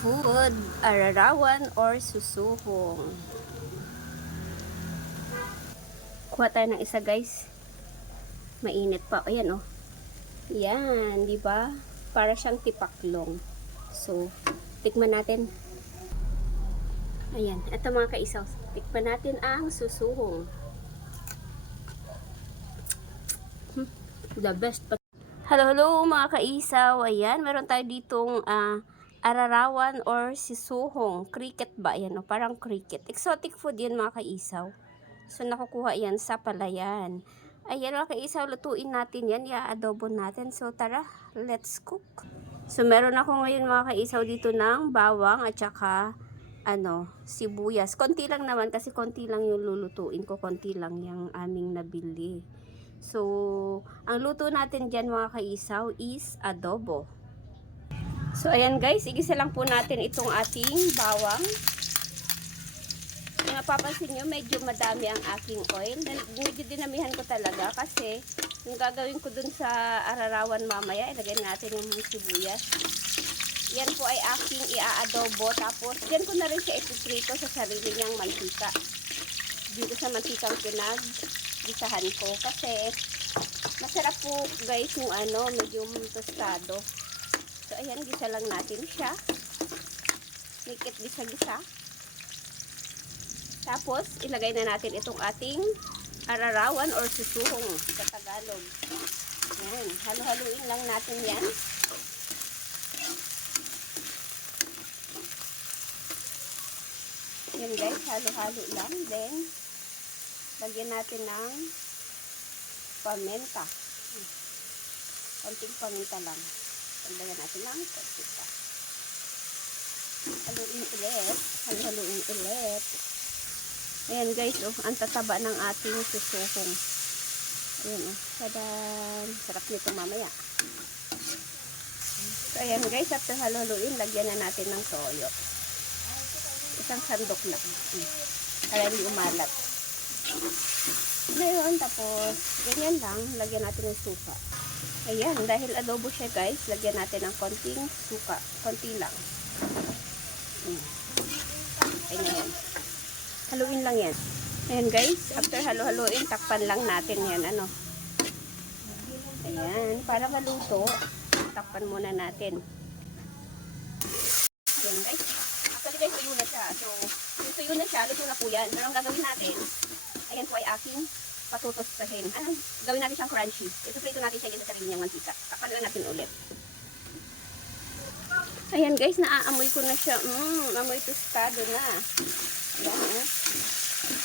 Food, ararawan or susuhong. Kuha tayo ng isa, guys. Mainit pa. Ayan, oh. Yan, di ba? Para siyang tipaklong. So, tikman natin. Ayan, ito mga kaisaw. Tikman natin ang susuhong. The best. Hello mga kaisaw. Ayan, meron tayo ditong ararawan or sisuhong. Cricket ba? Ayan, o, parang cricket. Exotic food yan mga kaisaw. So, nakukuha yan sa palayan. Ayan mga kaisaw, lutuin natin yan. I-adobo natin. So, tara, let's cook. So, meron ako ngayon mga kaisaw dito ng bawang at saka sibuyas. Konti lang naman kasi konti lang yung lulutuin ko. Konti lang yung aming nabili. So, ang luto natin dyan mga kaisaw is adobo. So, ayan guys, igisa lang po natin itong ating bawang. Kung napapansin nyo, medyo madami ang aking oil. Medyo dinamihan ko talaga kasi yung gagawin ko dun sa ararawan mamaya, ilagay natin yung sibuyas. Yan po ay aking i-adobo. Tapos, dyan ko na rin siya ipiprito sa sarili niyang mantika. Dito sa mantikang pinag-gisahan ko. Kasi, masarap po guys yung medyo tostado. So, ayan, gisa lang natin siya. Mikit gisa-gisa. Tapos, ilagay na natin itong ating ararawan or susuhong sa Tagalog. Ayan, halo-haluin lang natin yan. Yan guys, halo-halo lang. Then, lagyan natin ng paminta. Konting paminta lang. Lagyan natin ng konti pa. Haluin ulit. Halo-haluin ulit. Ayan guys, oh, ang tataba ng ating susuhong. Ayan, oh. Tadan! Sarap nito mamaya. So, ayan guys, after halo-haluin, lagyan na natin ng toyo. Isang sandok lang. Para hindi umalat. Ngayon, tapos, ganyan lang, lagyan natin ng suka. Ayan, dahil adobo siya guys, lagyan natin ng konting suka. Konti lang. Ayan. Haluin lang yan. Ayan guys, after halo-haluin, takpan lang natin yan. Ayan, para maluto, takpan muna natin. Ayan guys. Actually guys, tuyo na siya. So, yung tuyo na siya, luto na po yan. Pero ang gagawin natin, ayan po ay aking patutostahin. Gawin natin siyang crunchy. Ituprito natin siya sa sarili niyang mantika. Takpan lang natin ulit. Ayan guys, naaamoy ko na siya. Amoy tostado na. Ayan.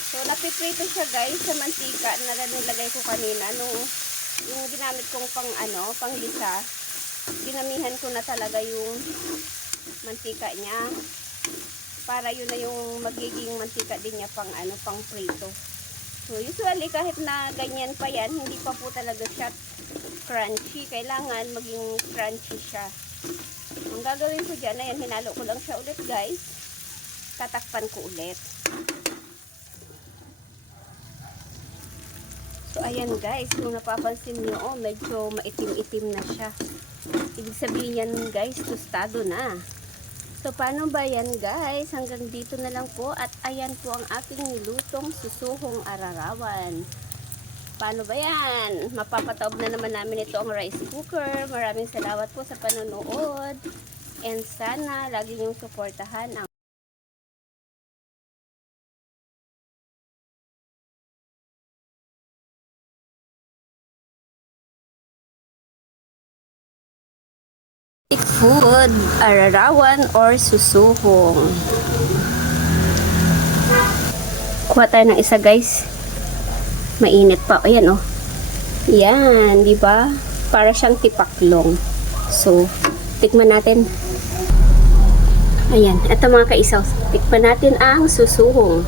So, napiprito siya guys sa mantika na nilagay ko kanina. Yung ginamit kong panglisa, dinamihan ko na talaga yung mantika niya. Para yun na yung magiging mantika din niya pang prito. So, usually kahit na ganyan pa yan, hindi pa po talaga siya crunchy. Kailangan maging crunchy siya. Ang gagawin ko dyan, ayan, hinalo ko lang siya ulit guys. Tatakpan ko ulit. So, ayan guys, kung napapansin nyo, medyo maitim-itim na siya. Ibig sabihin yan guys, tostado na. So, paano ba yan guys? Hanggang dito na lang po. At ayan po ang aking nilutong susuhong ararawan. Paano ba yan? Mapapataob na naman namin ito ang rice cooker. Maraming salamat po sa panonood. And sana lagi niyong suportahan ang food, ararawan or susuhong. Kuha tayo ng isa guys. Mainit pa. Ayan, oh. Yan, di ba? Para siyang tipaklong. So, tikman natin. Ayan, ito mga kaisaw. Tikman natin ang susuhong.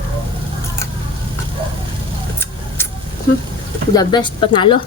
The best, panalo.